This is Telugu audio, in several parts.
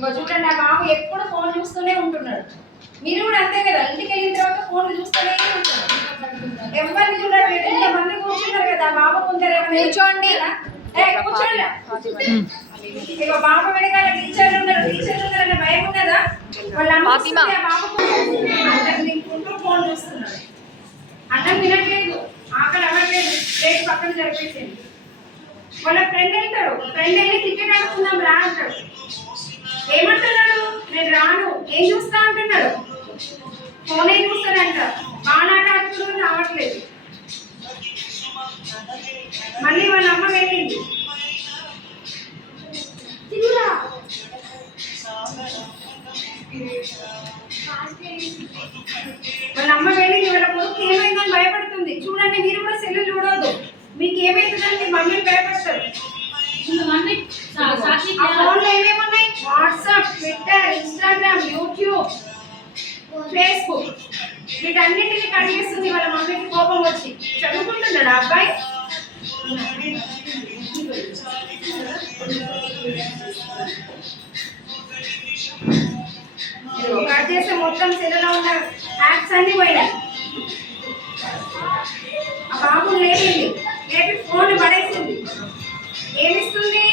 ఇంకో చూడండి, ఆ బాబు ఎప్పుడు ఫోన్ చూస్తూనే ఉంటున్నాడు. మీరు కూడా అంతే కదా, ఇంటికి వెళ్ళిన తర్వాత ఫోన్ చూస్తూనే ఉంటారు. ఎవరిని చూడట్లేదు, ఇంతమంది కూర్చున్నారు కదా, బాబు ముందర కూర్చోండి, కూర్చోండి. ఇక బాబు వెనకాల టీచర్లు ఉన్నారన్న భయం ఉన్నదా? వాళ్ళ అమ్మ బాబు అందరు తింటుంటూ ఫోన్ చూస్తున్నాడు. అన్నం తినట్లేదు, ఆకలి అవ్వట్లేదు, ప్లేట్ పక్కన జరిపేసింది. వాళ్ళ ఫ్రెండ్ వెళ్తాడు, ఫ్రెండ్ వెళ్ళి టికెట్ అనుకుందాం రా అంటాడు. ఏమంటున్నాడు? నేను రాను, ఏం చూస్తా అంటున్నాడు. ఫోన్ ఏం చూస్తాడంట, బాణాట ఆడుతూ రావట్లేదు. మళ్ళీ వాళ్ళ అమ్మ వెళ్ళింది, వాళ్ళ అమ్మ వెళ్ళింది. వాళ్ళ కొడుకు ఏమైందని భయపడుతుంది. చూడండి, మీరు కూడా సెల్లు చూడొద్దు, మీకు ఏమైతుందని మమ్మీ భయపడతారు. ఆ ఫోన్లో ఏమేమి ఉన్నాయి? WhatsApp, Twitter, Instagram, YouTube, Facebook, వీటన్నిటిని కడిగేస్తుంది వాళ్ళ మమ్మీకి కోపం వచ్చి. చదువుకుంటున్నాడు ఆ అబ్బాయి. కట్ చేస్తే మొత్తం సెల్లో ఉన్న యాప్స్ అన్ని పోయినాయి. ఆ బాబు లేపింది, లేపి ఫోన్ పడేసింది. ఏమిస్తుంది?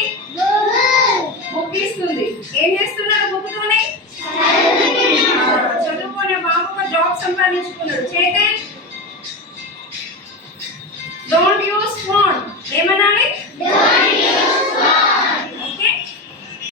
బుక్ ఇస్తుంది. ఏం చేస్తున్నాడు బుక్తోనే? చదువుకునే బాబు జాబ్ సంపాదించుకున్నాడు. Chetan, don't use phone. ఏమనాలి?